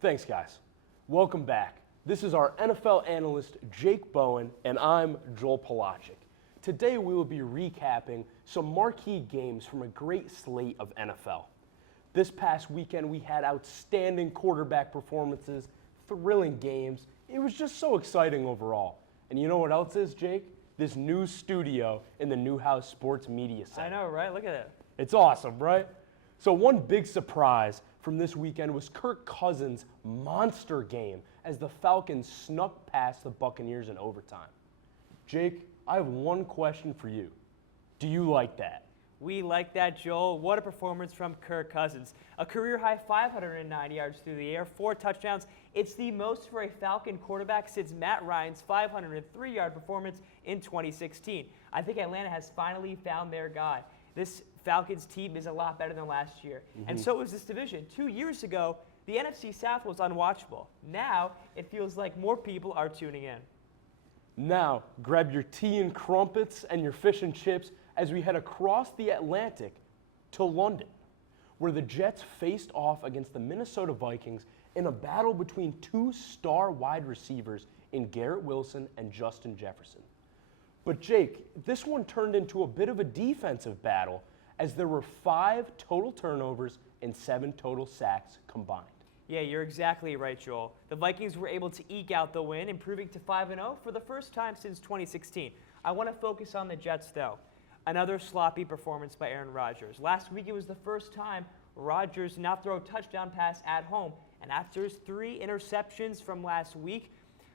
Thanks, guys. Welcome back. This is our NFL analyst, Jake Bowen, and I'm Joel Polaczyk. Today we will be recapping some marquee games from a great slate of NFL. This past weekend we had outstanding quarterback performances, thrilling games. It was just so exciting overall. And you know what else is, Jake? This new studio in the Newhouse Sports Media Center. I know, right? Look at it. It's awesome, right? So one big surprise from this weekend was Kirk Cousins' monster game as the Falcons snuck past the Buccaneers in overtime. Jake, I have one question for you. Do you like that? We like that, Joel. What a performance from Kirk Cousins. A career-high 509 yards through the air, 4 touchdowns. It's the most for a Falcon quarterback since Matt Ryan's 503-yard performance in 2016. I think Atlanta has finally found their guy. This Falcons team is a lot better than last year. And so is this division. 2 years ago, the NFC South was unwatchable. Now, it feels like more people are tuning in. Now, grab your tea and crumpets and your fish and chips as we head across the Atlantic to London, where the Jets faced off against the Minnesota Vikings in a battle between 2 star wide receivers in Garrett Wilson and Justin Jefferson. But Jake, this one turned into a bit of a defensive battle as there were 5 total turnovers and 7 total sacks combined. Yeah, you're exactly right, Joel. The Vikings were able to eke out the win, improving to 5-0 for the first time since 2016. I want to focus on the Jets, though. Another sloppy performance by Aaron Rodgers. Last week, it was the first time Rodgers did not throw a touchdown pass at home. And after his 3 interceptions from last week,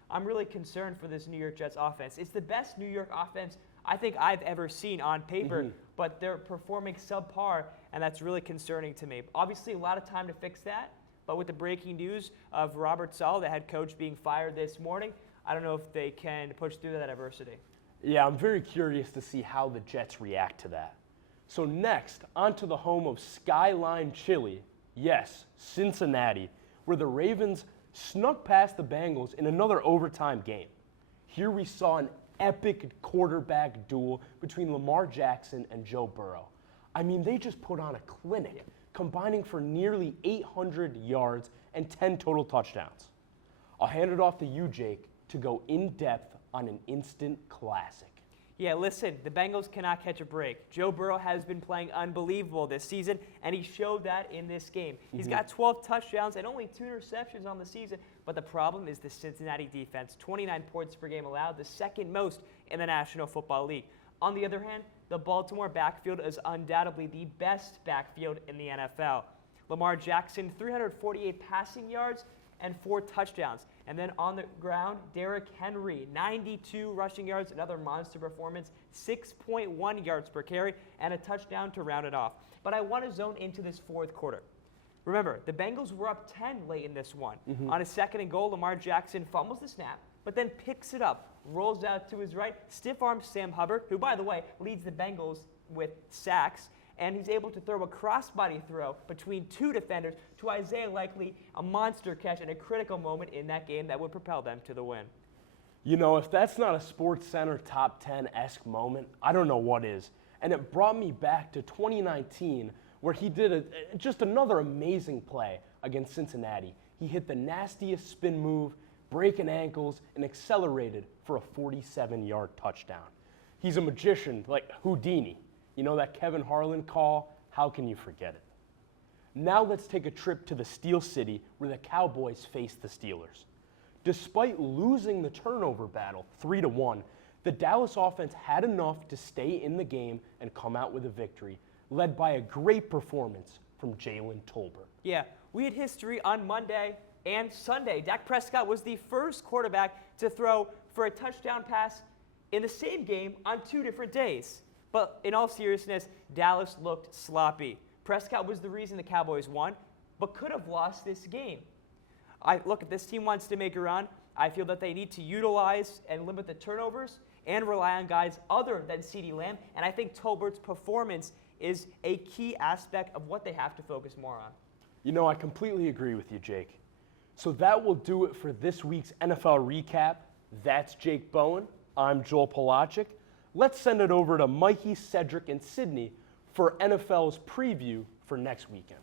I'm really concerned for this New York Jets offense. It's the best New York offense I think I've ever seen on paper, but they're performing subpar, and that's really concerning to me. Obviously, a lot of time to fix that, but with the breaking news of Robert Saleh, the head coach, being fired this morning, I don't know if they can push through that adversity. Yeah, I'm very curious to see how the Jets react to that. So next, onto the home of Skyline Chili, yes, Cincinnati, where the Ravens snuck past the Bengals in another overtime game. Here we saw an epic quarterback duel between Lamar Jackson and Joe Burrow. I mean, they just put on a clinic, combining for nearly 800 yards and 10 total touchdowns. I'll hand it off to you, Jake, to go in depth on an instant classic. Yeah, listen, the Bengals cannot catch a break. Joe Burrow has been playing unbelievable this season, and he showed that in this game. He's got 12 touchdowns and only 2 interceptions on the season, but the problem is the Cincinnati defense. 29 points per game allowed, the second most in the National Football League. On the other hand, the Baltimore backfield is undoubtedly the best backfield in the NFL. Lamar Jackson, 348 passing yards and 4 touchdowns. And then on the ground, Derrick Henry, 92 rushing yards, another monster performance, 6.1 yards per carry, and a touchdown to round it off. But I want to zone into this fourth quarter. Remember, the Bengals were up 10 late in this one. On a 2nd and goal, Lamar Jackson fumbles the snap, but then picks it up, rolls out to his right, stiff-arms Sam Hubbard, who, by the way, leads the Bengals with sacks, and he's able to throw a crossbody throw between 2 defenders to Isaiah Likely, a monster catch and a critical moment in that game that would propel them to the win. You know, if that's not a SportsCenter top 10-esque moment, I don't know what is. And it brought me back to 2019, where he did just another amazing play against Cincinnati. He hit the nastiest spin move, breaking ankles, and accelerated for a 47-yard touchdown. He's a magician like Houdini. You know that Kevin Harlan call? How can you forget it? Now let's take a trip to the Steel City where the Cowboys face the Steelers. Despite losing the turnover battle 3-1, the Dallas offense had enough to stay in the game and come out with a victory, led by a great performance from Jalen Tolbert. Yeah, we had history on Monday and Sunday. Dak Prescott was the first quarterback to throw for a touchdown pass in the same game on 2 different days. But in all seriousness, Dallas looked sloppy. Prescott was the reason the Cowboys won, but could have lost this game. Look, if this team wants to make a run, I feel that they need to utilize and limit the turnovers and rely on guys other than CeeDee Lamb. And I think Tolbert's performance is a key aspect of what they have to focus more on. You know, I completely agree with you, Jake. So that will do it for this week's NFL recap. That's Jake Bowen. I'm Joel Polaczyk. Let's send it over to Mikey, Cedric, and Sydney for NFL's preview for next weekend.